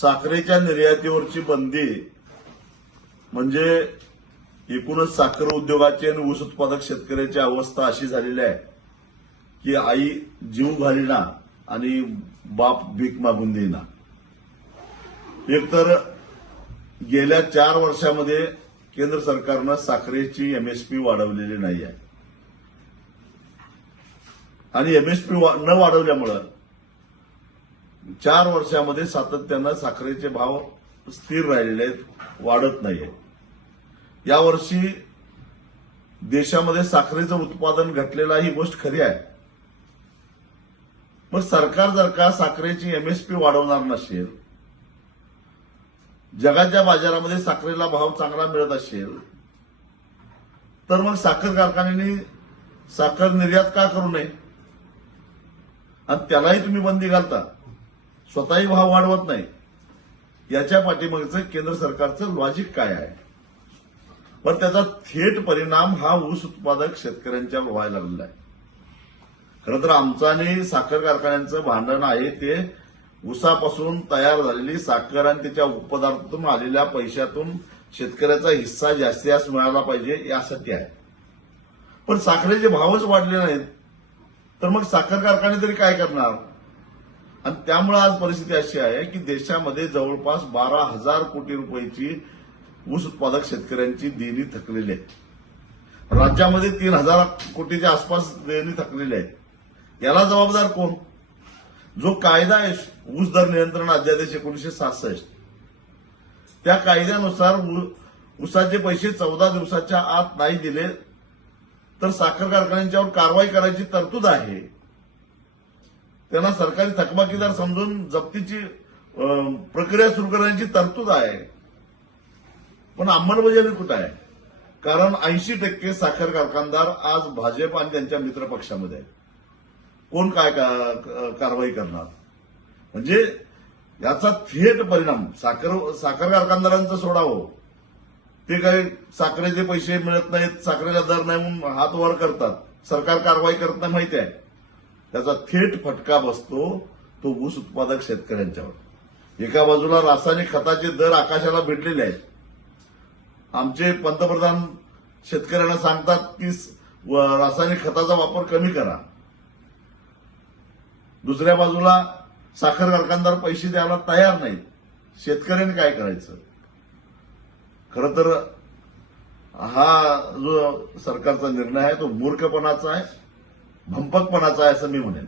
साखरेच्या निर्यातीवरची बंदी म्हणजे एकूणच साखर उद्योगाची आणि ऊस उत्पादक शेतकऱ्याची अवस्था अशी झालेली आहे की आई जीव घालीना आणि बाप भीक मागून देईना. एकतर गेल्या 4 वर्षामध्ये केंद्र सरकारनं साखरेची एमएसपी वाढवलेली नाही आहे आणि एमएसपी न वाढवल्यामुळं 4 वर्षामध्ये सातत्यानं साखरेचे भाव स्थिर राहिलेले आहेत, वाढत नाहीये. यावर्षी देशामध्ये साखरेचं उत्पादन घटलेलं ही गोष्ट खरी आहे. मग सरकार जर का साखरेची एमएसपी वाढवणार नसेल, जगाच्या बाजारामध्ये साखरेला भाव चांगला मिळत असेल, तर मग साखर कारखान्यांनी साखर निर्यात का करू नये आणि त्यालाही तुम्ही बंदी घालता, स्वतःही भाव वाढवत नाही. याच्या पाठीमागचं केंद्र सरकारचं लॉजिक काय आहे? पण त्याचा थेट परिणाम हा ऊस उत्पादक शेतकऱ्यांच्यावर व्हायला लागलेला आहे. खरं तर आमचं आणि साखर कारखान्यांचं भांडण आहे ते ऊसापासून तयार झालेली साखर आणि त्याच्या उपपदार्थातून आलेल्या पैशातून शेतकऱ्याचा हिस्सा जास्तीत जास्त मिळाला पाहिजे यासाठी आहे. पण साखरेचे भावच वाढले नाहीत, तर मग साखर कारखाने तरी काय करणार? आणि त्यामुळे आज परिस्थिती अशी आहे की देशामध्ये जवळपास 12,000 कोटी रुपयाची ऊस उत्पादक शेतकऱ्यांची देणी थकलेली आहे. राज्यामध्ये 3,000 कोटीच्या आसपास देणी थकलेली आहे. याला जबाबदार कोण? जो कायदा आहे ऊस दर नियंत्रण अध्यादेश 1966, त्या कायद्यानुसार ऊसाचे पैसे 14 दिवसाच्या आत नाही दिले तर साखर कारखान्यांच्यावर कारवाई करायची तरतूद आहे. त्यांना सरकारी थकबाकीदार समजून जप्तीची प्रक्रिया सुरू करण्याची तरतूद आहे. पण अंमलबजावणी कुठं आहे? कारण 80% साखर कारखानदार आज भाजप आणि त्यांच्या मित्रपक्षामध्ये आहे. कोण काय कारवाई करणार? म्हणजे याचा थेट परिणाम साखर कारखानदारांचं सोडावं, ते काही साखरेचे पैसे मिळत नाहीत, साखरेला दर नाही म्हणून हात वर करतात, सरकार कारवाई करत नाही माहिती आहे. त्याचा थेट फटका बसतो तो ऊस उत्पादक शेतकऱ्यांच्यावर. एका बाजूला रासायनिक खताचे दर आकाशाला भिडलेले आहेत. आमचे पंतप्रधान शेतकऱ्यांना सांगतात की रासायनिक खताचा वापर कमी करा. दुसऱ्या बाजूला साखर कारखानदार पैसे द्यायला तयार नाहीत. शेतकऱ्यांनी काय करायचं? खरं तर हा जो सरकारचा निर्णय आहे तो मूर्खपणाचा आहे, भंपकपणाचा आहे असं मी म्हणेन.